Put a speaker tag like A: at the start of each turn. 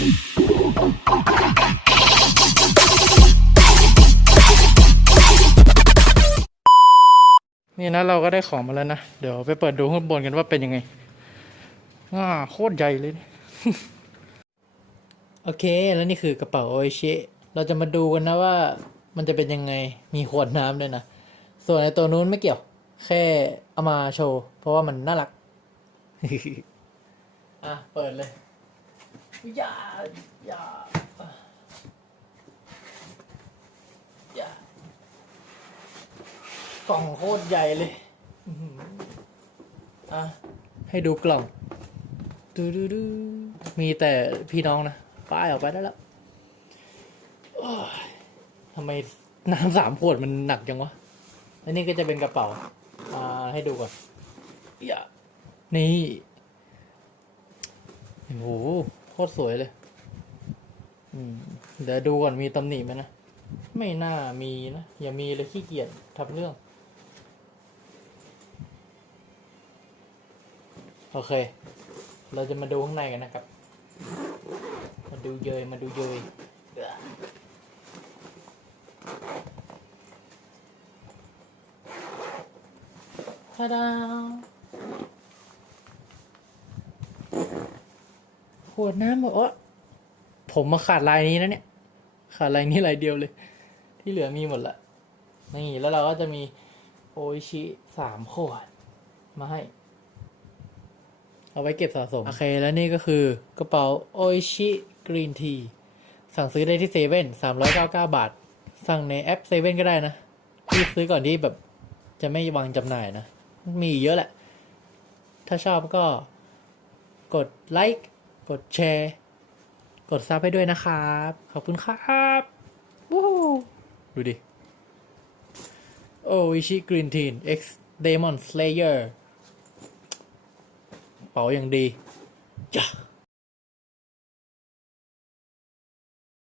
A: นี่นะเราก็ได้ของมาแล้วนะ เดี๋ยวไปเปิดดูข้างบนกันว่าเป็นยังไงอ่าโคตรใหญ่เลย โอเค แล้วนี่คือกระเป๋าโอชิ เราจะมาดูกันนะว่ามันจะเป็นยังไง มีขวดน้ำด้วยนะ ส่วนในตัวนู้นไม่เกี่ยว แค่เอามาโชว์ เพราะว่ามันน่ารัก อะ เปิดเลย อย่าอย่าอย่ากล่องโคตรใหญ่เลยอืมอะให้ดูกล่องดูดูดูมีแต่พี่น้องนะป้ายออกไปได้แล้วทำไมน้ำสามขวดมันหนักจังวะอันนี้ก็จะเป็นกระเป๋า อ่า ให้ดูก่อนอย่านี่ โอ้โห ตรสวยเลย อืม เดี๋ยวดูก่อนมีตำหนิไหมนะ ไม่น่ามีนะ อย่ามีเลยขี้เกียจทำเรื่อง โอเค เราจะมาดูข้างในกันนะครับ มาดูเยยมาดูเยยทาดา วดน้ำบอกว่าผมมาขาดลายนี้นะเนี่ย ขาดลายนี้ลายเดียวเลย ที่เหลือมีหมดละนี่แล้วเราก็จะมีโอชิสามขวด มาให้ เอาไว้เก็บสะสม โอเค แล้วนี่ก็คือกระเป๋าโอชิกรีนทีสั่งซื้อได้ที่เซเว่นสามร้อยเก้าเก้าบาท สั่งในแอปเซเว่นก็ได้นะรีบซื้อก่อนที่แบบจะไม่วางจำหน่ายนะ มีเยอะแหละ ถ้าชอบก็กดไลค์ กดแชร์ กดซับให้ด้วยนะครับ ขอบคุณครับวู้ดูดิ โออิชิกรีนที X Demon Slayer เป๋าอย่างดีจ้า